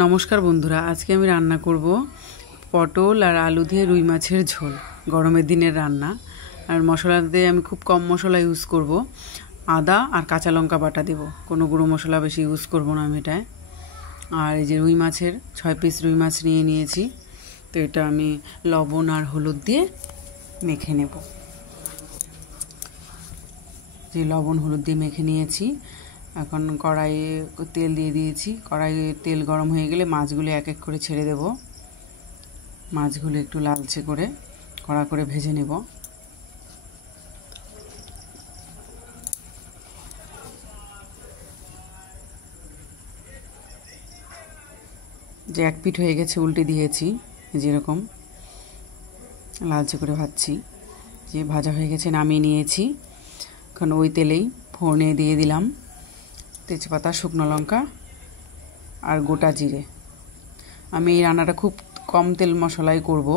নমস্কার বন্ধুরা, আজকে আমি রান্না করব পটল আর আলু দিয়ে রুই মাছের ঝোল। গরমের দিনের রান্না। আর মশলাতে আমি খুব কম মশলা ইউজ করব। আদা আর কাঁচা লঙ্কা বাটা দেব, কোনো গুঁড়ো মশলা বেশি ইউজ করব না আমি এটায়। আর এই যে রুই মাছের 6 পিস রুই মাছ নিয়েছি, তো এটা আমি লবণ আর হলুদ দিয়ে মেখে নেব। যে লবণ হলুদ দিয়ে মেখে নিয়েছি, এখন কড়াইয়ে তেল দিয়ে দিয়েছি। কড়াইয়ে তেল গরম হয়ে গেলে মাছগুলো এক এক করে ছেড়ে দেব। মাছগুলো একটু লালচে করে কড়া করে ভেজে নেব। যে এক পিঠ হয়ে গেছে উল্টে দিয়েছি, যেরকম লালচে করে ভাজছি। যে ভাজা হয়ে গেছে নামিয়ে নিয়েছি। এখন ওই তেলেই ফোড়নে দিয়ে দিলাম তেজপাতা, শুকনো লঙ্কা আর গোটা জিরে। আমি এই রান্নাটা খুব কম তেল মশলাই করব,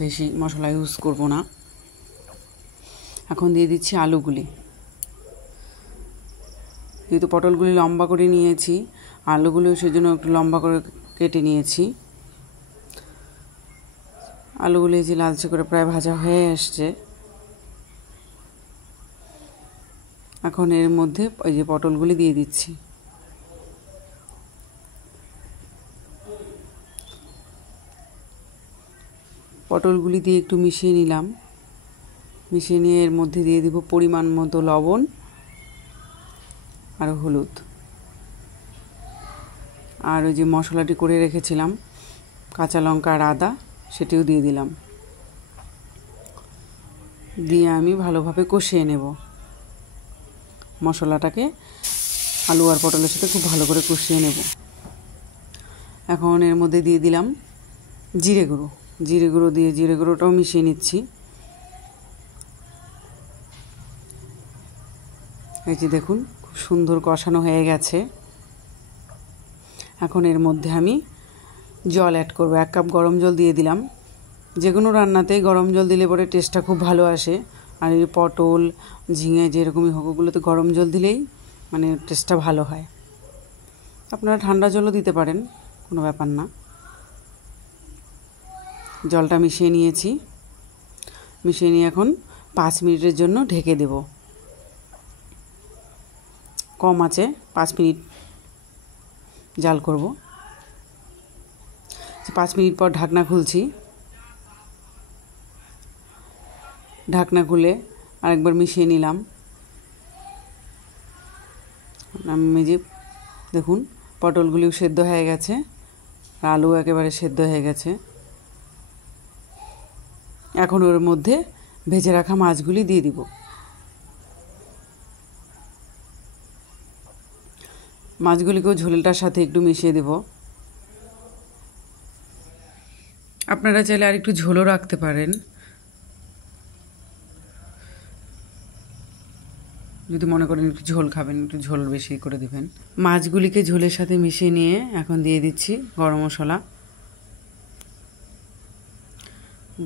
বেশি মশলা ইউজ করব না। এখন দিয়ে দিচ্ছি আলুগুলি। যেহেতু পটলগুলি লম্বা করে নিয়েছি, আলুগুলো সেজন্য একটু লম্বা করে কেটে নিয়েছি। আলুগুলি যে লালচে করে প্রায় ভাজা হয়ে আসছে, এখন এর মধ্যে ওই যে পটলগুলি দিয়ে দিচ্ছি। পটলগুলি দিয়ে একটু মিশিয়ে নিলাম। মিশিয়ে নিয়ে এর মধ্যে দিয়ে দিব পরিমাণ মতো লবণ আর হলুদ। আর ওই যে মশলাটি করে রেখেছিলাম কাঁচা লঙ্কা আর আদা, সেটিও দিয়ে দিলাম। দিয়ে আমি ভালোভাবে কষিয়ে নেব মশলাটাকে। আলু আর পটলের সাথে খুব ভালো করে কষিয়ে নেব। এখন এর মধ্যে দিয়ে দিলাম জিরে গুঁড়ো। জিরে গুঁড়ো দিয়ে জিরে গুঁড়োটাও মিশিয়ে নিচ্ছি। এই যে দেখুন, খুব সুন্দর কষানো হয়ে গেছে। এখন এর মধ্যে আমি জল অ্যাড করব। 1 কাপ গরম জল দিয়ে দিলাম। যে কোনো রান্নাতেই গরম জল দিলে পরে টেস্টটা খুব ভালো আসে। আর এই পটল, ঝিঙে যেরকমই হোক, ওগুলোতে গরম জল দিলেই মানে টেস্টটা ভালো হয়। আপনারা ঠান্ডা জলও দিতে পারেন, কোনো ব্যাপার না। জলটা মিশিয়ে নিয়েছি। মিশিয়ে নিয়ে এখন 5 মিনিটের জন্য ঢেকে দেব। কম আঁচে 5 মিনিট জাল করব। 5 মিনিট পর ঢাকনা খুলছি। ঢাকনা খুলে আরেকবার মিশিয়ে নিলাম। আমি যে দেখুন, পটলগুলিও সেদ্ধ হয়ে গেছে, আলু একেবারে সেদ্ধ হয়ে গেছে। এখন ওর মধ্যে ভেজে রাখা মাছগুলি দিয়ে দিব। মাছগুলিকেও ঝোলটার সাথে একটু মিশিয়ে দেব। আপনারা চাইলে আর একটু ঝোলও রাখতে পারেন, যদি মনে করেন একটু ঝোল খাবেন, একটু ঝোল বেশি করে দেবেন। মাছগুলিকে ঝোলের সাথে মিশিয়ে নিয়ে এখন দিয়ে দিচ্ছি গরম মশলা।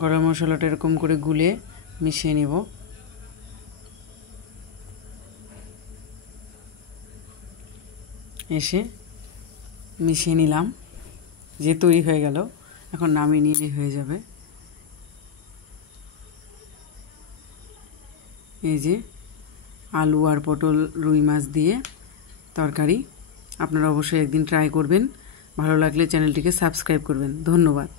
গরম মশলাটা এরকম করে গুলে মিশিয়ে নেব। এসে মিশিয়ে নিলাম, যে তৈরি হয়ে গেল। এখন নামিয়ে নিলে হয়ে যাবে। এই যে আলু আর পটল রুই মাছ দিয়ে তরকারি। আপনারা অবশ্যই একদিন ট্রাই করবেন। ভালো লাগলে চ্যানেলটিকে সাবস্ক্রাইব করবেন। ধন্যবাদ।